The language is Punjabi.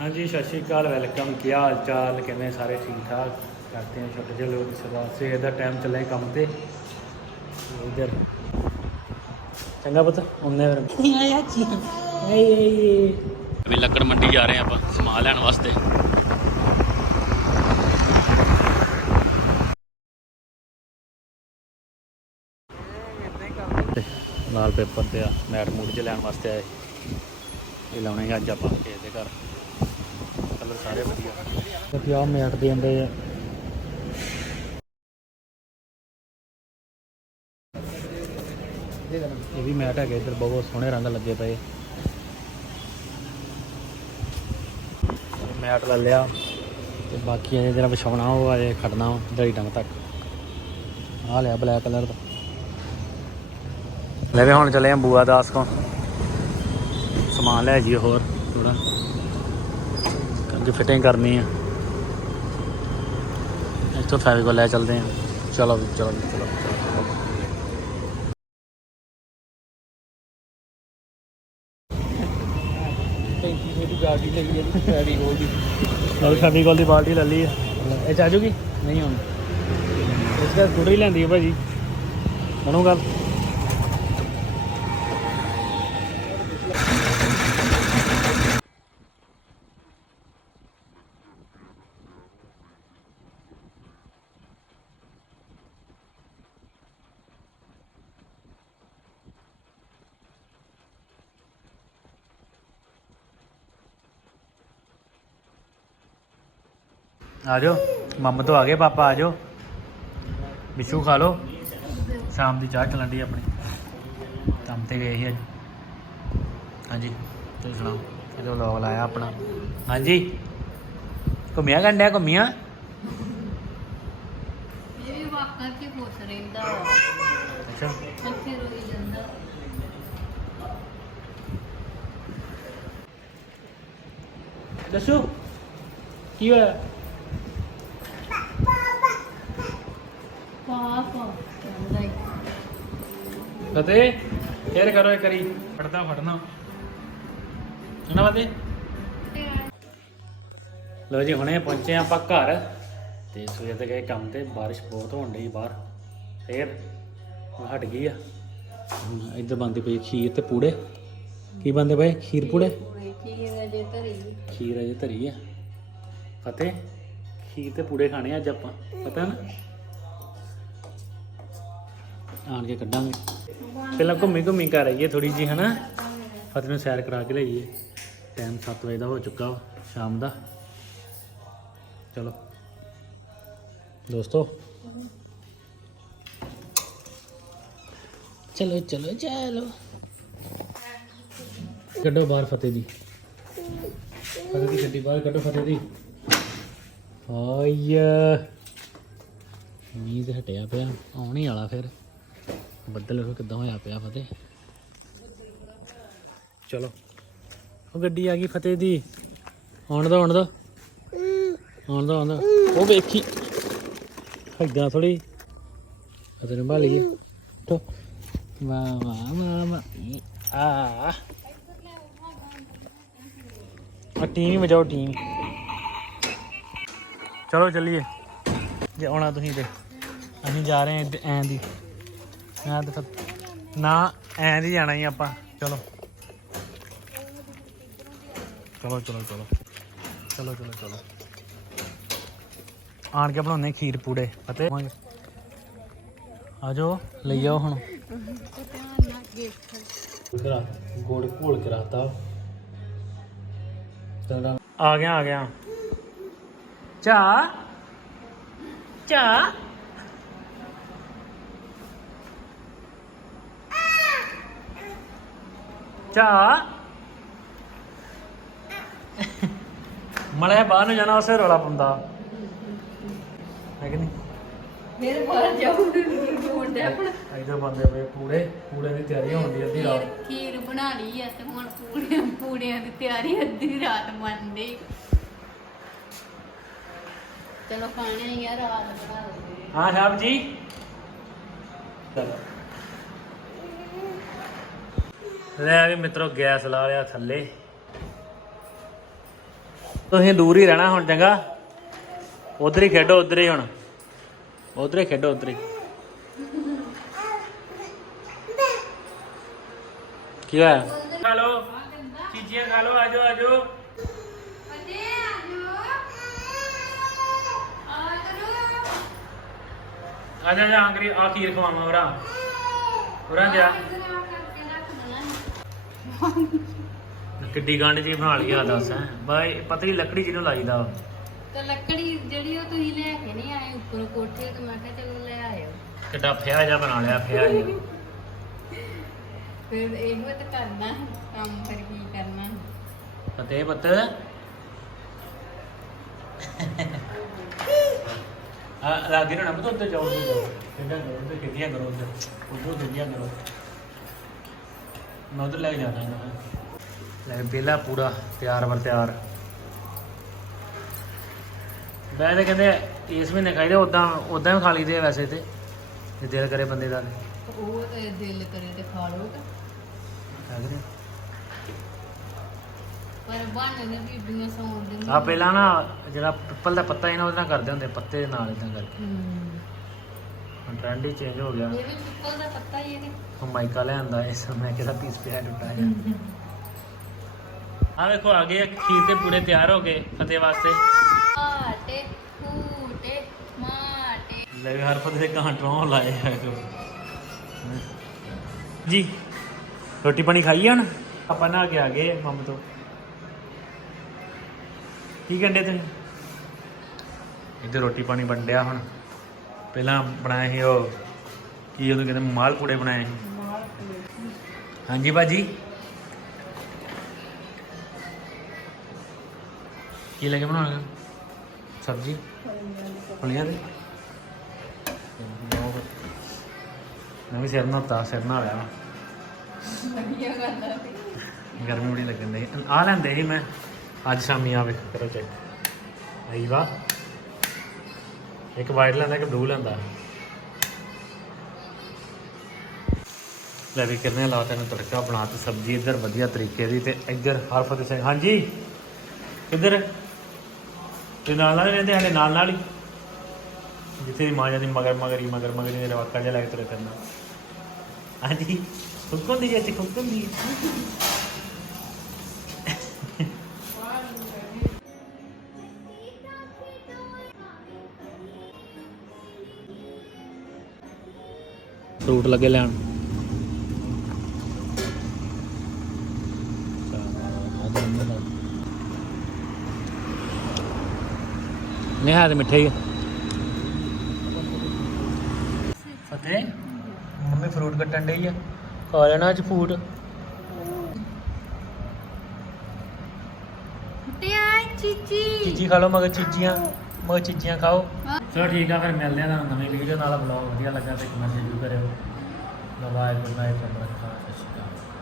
ਹਾਂਜੀ ਸਤਿ ਸ਼੍ਰੀ ਅਕਾਲ ਵੈਲਕਮ। ਕੀ ਹਾਲ ਚਾਲ? ਕਿਵੇਂ ਸਾਰੇ ਠੀਕ ਠਾਕ? ਕਰਦੇ ਹਾਂ ਛੋਟੇ ਜਿਹੇ ਲੋਕ ਸਵੇਰ ਸਵੇਰ ਦਾ ਟਾਈਮ ਚੱਲੇ ਕੰਮ ਤੇ। ਇਧਰ। ਚੰਗਾ ਪੁੱਤ ਉਹਨੇ ਫਿਰ। ਆਇਆ ਜੀ। ਲੱਕੜ ਮੰਡੀ ਜਾ ਰਹੇ ਆਪਾਂ ਸਮਾਨ ਲੈਣ ਵਾਸਤੇ। ਲਾਲ ਪੇਪਰ ਤੇ ਆ ਮੈਟ ਮੂਡ ਚ ਲੈਣ ਵਾਸਤੇ ਆਏ। ਇਹ ਲਾਉਣੇ ਆ ਅੱਜ ਆਪਾਂ ਕਿਸੇ ਦੇ ਘਰ। ਕਲਰ ਸਾਰੇ ਵਧੀਆ। ਤੇ ਆ ਮੈਟ ਦੇ ਅੰਦਰ ਇਹ ਵੀ ਮੈਟ ਹੈਗੇ, ਇੱਧਰ ਬਹੁਤ ਸੋਹਣੇ ਰੰਗ ਲੱਗੇ ਪਏ। ਮੈਟ ਲੈ ਲਿਆ, ਤੇ ਬਾਕੀ ਇਹ ਜਿਹੜਾ ਵਿਛਾਉਣਾ ਉਹ ਅਜੇ ਖੜਨਾ ਦਰੀ ਡੰਗ ਤੱਕ। ਆ ਲਿਆ ਬਲੈਕ ਕਲਰ ਦਾ। ਲੈ ਵੀ ਹੁਣ ਚੱਲੇ ਆ ਬੂਆ ਦਾਸ ਕੋ ਸਮਾਨ ਲੈ ਜੀ ਹੋਰ ਥੋੜਾ ਕਿਉਂਕਿ ਫਿਟਿੰਗ ਕਰਨੀ ਆ। ਇੱਥੋਂ ਫੈਵਿਕੋਲ ਲੈ ਚੱਲਦੇ ਆ। ਚਲੋ ਵੀ ਚਲੋ ਵੀ ਚਲੋ ਗਾੜੀ ਲਈ ਹੈ ਹੋ ਗਈ ਨਾਲ ਫੈਵਿਕੋਲ ਦੀ ਬਾਲਟੀ ਲੈ ਲਈ ਆ। ਇਹ ਚ ਆ ਜੂਗੀ ਨਹੀਂ ਹੁਣ। ਇਸ ਦਾ ਹੀ ਲੈਂਦੀ ਹੈ ਭਾਜੀ। ਬਣੂ ਗੱਲ ਆ ਜਾਓ ਮੰਮ ਤੋਂ ਆ ਗਏ ਪਾਪਾ ਆ ਜਾਓ ਬਿਸ਼ੂ ਖਾ ਲਓ। ਸ਼ਾਮ ਦੀ ਚਾਹ ਚੱਲਣ ਦੀ ਆਪਣੀ। ਕੰਮ ਤੇ ਗਏ ਸੀ ਅੱਜ। ਹਾਂਜੀ ਤੁਸੀਂ ਸੁਣਾਓ? ਕਿਦੋਂ ਲੋਗ ਲਾਇਆ ਆਪਣਾ। ਹਾਂਜੀ। ਘੁੰਮਿਆ ਗੰਡਿਆ ਘੁੰਮਿਆ? ਇਹ ਵੀ ਵਾਕਾਂ ਰਹਿੰਦਾ। ਅੱਛਾ। ਰੋਈ ਜਾਂਦਾ। ਦੱਸੋ ਕੀ ਹੋਇਆ ਪਾਪ ਕਹਿੰਦਾ ਈ। ਫਤਿਹ, ਫੇਰ ਕਰੋ ਇੱਕ ਵਾਰੀ। ਫੜਦਾ, ਫੜਨਾ। ਸੁਣਾ ਫਤਿਹ? ਲੋ ਜੀ, ਹੁਣੇ ਪਹੁੰਚੇ ਆਪਾਂ ਘਰ ਤੇ ਸਵੇਰ ਦੇ ਗਏ ਕੰਮ ਤੇ। ਬਾਰਿਸ਼ ਬਹੁਤ ਹੋਣ ਡਈ ਬਾਹਰ। ਫੇਰ ਹਟ ਗਈ ਆ। ਹੁਣ ਇੱਧਰ ਬੰਦੇ ਪਈ ਖੀਰ ਤੇ ਪੂੜੇ। ਕੀ ਬੰਦੇ ਪਏ? ਖੀਰ ਪੂੜੇ? ਪੂਰੇ ਅਜੇ ਧਰੀ ਖੀਰ ਅਜੇ ਧਰੀ ਆ। ਫਤਿਹ, ਖੀਰ ਤੇ ਪੂੜੇ ਖਾਣੇ ਅੱਜ ਆਪਾਂ। ਪਤਾ ਨਾ? ਆਣ ਕੇ ਕੱਢਾਂਗੇ। ਪਹਿਲਾਂ ਘੁੰਮੀ ਘੁੰਮੀ ਕਰ ਆਈਏ ਥੋੜੀ ਜੀ ਹਨਾ? ਫਤਿਹ ਨੂੰ ਸੈਰ ਕਰਾ ਕੇ ਲਈਏ। ਟਾਈਮ 7 ਵਜੇ ਦਾ ਹੋ ਚੁੱਕਾ ਵਾ, ਸ਼ਾਮ ਦਾ। ਚਲੋ। ਦੋਸਤੋ। ਚਲੋ ਚਲੋ ਚਲੋ। ਕੱਢੋ ਬਾਹਰ ਫਤਿਹ ਦੀ। ਫਤਿਹ ਦੀ ਗੱਡੀ ਬਾਹਰ ਕੱਢੋ ਫਤਿਹ ਦੀ। ਹਾਇਆ ਮੀਂਹ ਤੇ ਹਟਿਆ ਪਿਆ, ਆਉਣ ਹੀ ਵਾਲਾ ਫਿਰ। ਬੱਦਲ ਵੇਖੋ ਕਿੱਦਾਂ ਹੋਇਆ ਪਿਆ ਫਤਿਹ। ਚਲੋ। ਉਹ ਗੱਡੀ ਆ ਗਈ ਫਤਿਹ ਦੀ। ਆਉਣ ਦੋ ਆਉਣ ਦੋ। ਆਉਣ ਦੋ ਆਉਣ ਦੋ। ਉਹ ਵੇਖੀ। ਏਦਾਂ ਥੋੜੀ ਫਤਿਹ ਨੂੰ ਭਾਲੀ ਟੋ ਵਾਹ ਵਾਹ ਵਾਹ ਵਾਹ। ਆ। ਆ ਟੀਮ ਹੀ ਵਜਾਓ ਟੀਮ ਚਲੋ ਚੱਲੀਏ। ਜੇ ਆਉਣਾ ਤੁਸੀਂ ਤੇ। ਅਸੀਂ ਜਾ ਰਹੇ ਐਂ ਦੀ। ਮੈਂ ਤਾਂ ਫਿਰ- ਨਾ ਐਂ ਦੀ ਜਾਣਾ ਹੀ ਆਪਾਂ। ਚਲੋ। ਚਲੋ ਚਲੋ ਚਲੋ। ਚਲੋ ਚਲੋ ਚਲੋ। ਆਣ ਕੇ ਬਣਾਉਣੇ ਖੀਰ ਪੂੜੇ। ਅਤੇ ਆ ਜਾਓ ਲਈ ਆਓ ਹੁਣ। ਉਧਰ ਗੋੜ ਘੋਲ ਕੇ ਆ ਗਿਆ ਆ ਗਿਆ। ਚਾ ਚਾ ਚਾ। ਮੜਿਆ ਬਾਹਰ ਨੂੰ ਜਾਣਾ ਉਸੇ ਰੌਲਾ ਪਾਉਂਦਾ। ਹੈ ਕਿ ਨਹੀਂ? ਫਿਰ ਬਾਹਰ ਜਾਉਂਦੇ ਢੂੰਡਦੇ ਆਪਣਾ। ਇਧਰ ਬੰਦੇ ਪਏ ਪੂੜੇ ਪੂੜੇ ਦੀ ਤਿਆਰੀ ਹੋਣ ਦੀ ਅੱਧੀ ਰਾਤ। ਖੀਰ- ਬਣਾ ਲਈ ਆ ਤੇ ਹੁਣ ਪੂੜਿਆਂ ਪੂੜਿਆਂ ਦੀ ਤਿਆਰੀ ਅੱਧੀ ਰਾਤ ਮੰਨਦੇ ਚਲੋ ਖਾਣੇ ਆ ਰਾਤ ਬਣਾ ਹਾਂ ਸਾਹਿਬ ਜੀ। ਚਲੋ। ਲੈ ਵੀ ਮਿੱਤਰੋ, ਗੈਸ ਲਾ ਲਿਆ ਥੱਲੇ। ਤੁਸੀਂ ਦੂਰ ਹੀ ਰਹਿਣਾ ਹੁਣ, ਚੰਗਾ। ਉਧਰ ਹੀ ਖੇਡੋ, ਉਧਰ ਹੀ ਹੁਣ। ਉਧਰ ਹੀ ਖੇਡੋ, ਉਧਰ ਹੀ। ਕੀ ਹੋਇਆ? ਖਾ ਲੋ ਚੀਜ਼ੀਆਂ ਖਾ ਲੋ ਆਜੋ ਆਜੋ। ਆ ਕਰੋ ਆਜਾ ਜਾ ਅੰਗਰੀ ਆ ਖੀਰ ਖਵਾਵਾਂ, ਉਰਾ। ਉਰਾ ਜਾ। ਕਿੱਡੀ ਗੰਢ ਜੀ ਬਣਾ ਲਈ ਆ ਦੱਸ ਹੈ। ਬਾਈ ਪਤਲੀ ਲੱਕੜੀ ਜਿਹਨੂੰ ਲਾਈਦਾ। ਵਾ। ਤੇ ਲੱਕੜੀ ਜਿਹੜੀ ਉਹ ਤੁਸੀਂ ਲੈ ਕੇ ਨਹੀਂ ਆਏ ਉੱਪਰ ਕੋਠੇ ਤੇ ਮੈਂ ਕਿਹਾ ਚਲੋ ਲੈ ਆਇਓ। ਕਿੱਡਾ ਫਿਆ ਜਾ ਬਣਾ ਲਿਆ ਫਿਆ ਜਾ ਫਿਰ ਇਹੋ ਤੇ ਕਰਨਾ ਕੰਮ ਫਿਰ ਕੀ ਕਰਨਾ। ਫਤਿਹ ਪੁੱਤ। ਆ ਲਾਗੇ ਨਾ ਪੁੱਤ ਉੱਤੇ ਜਾਓ ਕਿੱਦਾਂ ਕਰੋ ਉੱਤੇ ਕਿੱਦੀਆਂ ਕਰੋ ਉੱਤੇ ਉੱਤੇ ਕਿੱਦੀਆਂ ਕਰੋ। ਮੈਂ ਉਧਰ ਲੈ ਕੇ ਜਾਣਾ ਇਹਨਾਂ ਲੈ ਬੇਲਾ ਪੂਰਾ ਤਿਆਰ ਵਰ ਤਿਆਰ। ਵੈਸੇ ਕਹਿੰਦੇ ਇਸ ਮਹੀਨੇ ਖਾਈਦੇ ਉਦਾਂ ਉਦਾਂ ਵੀ ਖਾ ਲਈਦੇ ਆ ਵੈਸੇ ਤੇ ਜੇ ਦਿਲ ਕਰੇ ਬੰਦੇ ਦਾ ਉਹ ਤੇ ਦਿਲ ਕਰੇ ਤੇ ਖਾ ਲਓ ਤੇ। ਖਾ ਲਈਦੇ। ਪਰ ਬਣ ਨੇ ਬੀਬੀਆਂ ਦਿੰਦੀਆਂ। ਆ ਪਹਿਲਾਂ ਨਾ ਜਿਹੜਾ ਪਿੱਪਲ ਦਾ ਪੱਤਾ ਇਹਨਾਂ ਉਹਦੇ ਨਾਲ ਕਰਦੇ ਹੁੰਦੇ ਪੱਤੇ ਦੇ ਨਾਲ ਇਦਾਂ ਕਰਕੇ। ਹੂੰ। ਹੁਣ ਟ੍ਰੈਂਡ ਹੀ ਚੇਂਜ ਹੋ ਗਿਆ। ਇਹ ਵੀ ਪਿੱਪਲ ਦਾ ਪੱਤਾ ਹੀ ਹੈ ਹੁਣ ਮਾਈਕਾ ਇਸ ਸਮੇਂ ਕਿਹਦਾ ਪੀਸ ਪਿਆ ਟੁੱਟਾ ਹੈ। ਆ ਵੇਖੋ ਆ ਗਏ ਖੀਰ ਤੇ ਪੂਰੇ ਤਿਆਰ ਹੋ ਗਏ ਫਤਿਹ ਵਾਸਤੇ। ਆਟੇ ਫੂਟੇ ਮਾਟੇ। ਲੈ ਵੀ ਹਰ ਫਤਿਹ ਘਾਂਟੋਂ ਲਾਏ ਆ ਜੋ ਜੀ ਰੋਟੀ ਪਾਣੀ ਖਾਈ ਹਣ? ਆਪਾਂ ਨਾ ਕੇ ਆ ਗਏ ਮੰਮ ਤੋਂ। ਕੀ ਕਹਿੰਦੇ ਤੁਸੀਂ? ਇੱਧਰ ਰੋਟੀ ਪਾਣੀ ਬਣ ਡਿਆ ਹੁਣ। ਪਹਿਲਾਂ ਬਣਾਏ ਸੀ ਉਹ ਕੀ ਉਹਨੂੰ ਕਹਿੰਦੇ ਮਾਲ ਪੂੜੇ ਬਣਾਏ ਸੀ। ਹਾਂਜੀ ਬਾਜੀ ਕੀ ਲੱਗੇ ਬਣਾਉਣਾ? ਸਬਜੀ? ਫਲੀਆਂ ਦੇ? ਮੈਂ ਵੀ ਸਿਰ ਨਹਾਤਾ ਸਿਰ ਨਹਾ ਲਿਆ ਵਧੀਆ ਗੱਲ ਆ। ਗਰਮੀ ਬੜੀ ਲੱਗਣ ਦੀ ਆ ਲੈਂਦੇ ਸੀ ਮੈਂ। ਅੱਜ ਸ਼ਾਮੀ ਆਵੇ ਕਰੋ ਚੈੱਕ ਆਈ ਵਾ ਇੱਕ ਵਾਈਟ ਲੈਂਦਾ, ਇੱਕ ਬਲੂ ਲੈਂਦਾ। ਲੈ ਵੀ ਕਿਰਨੇ ਲਾ ਤੈਨੂੰ ਤੜਕਾ ਬਣਾ ਤੇ ਸਬਜ਼ੀ ਇੱਧਰ ਵਧੀਆ ਤਰੀਕੇ ਦੀ ਤੇ ਇੱਧਰ ਹਰਫਤ ਸਿੰਘ। ਹਾਂਜੀ ਇੱਧਰ ਤੇ ਨਾਲ ਨਾਲ ਰਹਿੰਦੇ ਸਾਡੇ, ਨਾਲ ਨਾਲ ਹੀ। ਜਿੱਥੇ ਦੀ ਮਾਂ ਜਾਂਦੀ, ਮਗਰ ਮਗਰ ਮਗਰ, ਮਗਰੀ ਹੀ ਰਵਾਕਾ ਜਿਹਾ ਲੈ ਕੇ ਤੁਰੇ ਫਿਰਨਾ। ਹਾਂਜੀ ਹੁਕਮ ਦੀ ਜੇ ਹੁਕਮ ਦੀ ਫਰੂਟ ਲੱਗੇ ਲੈਣ। ਨਹੀਂ ਹੈ ਤੇ ਮਿੱਠੇ ਹੀ। ਫਤਿਹ ਮੰਮੀ ਫਰੂਟ ਕੱਟਣ ਡਈ ਆ। ਖਾ ਲੈਣਾ ਅੱਜ ਫੂਡ ਚੀਚੀ। ਚੀਚੀ ਖਾ ਲਓ ਮਗਰ ਚੀਚੀਆਂ ਮਗਰ ਚੀਚੀਆਂ ਖਾਓ। ਚਲੋ ਠੀਕ ਆ ਫਿਰ ਮਿਲਦੇ ਆ ਤੁਹਾਨੂੰ ਨਵੀਂ ਵੀਡੀਓ ਨਾਲ ਬਲੌਗ ਵਧੀਆ ਲੱਗਾ ਤੇ ਕਮੈਂਟ ਜ਼ਰੂਰ ਕਰਿਓ। ਬਾਏ ਗੁੱਡ ਨਾਈਟ ਰੱਬ ਰੱਖਾ ਸਤਿ ਸ਼੍ਰੀ ਅਕਾਲ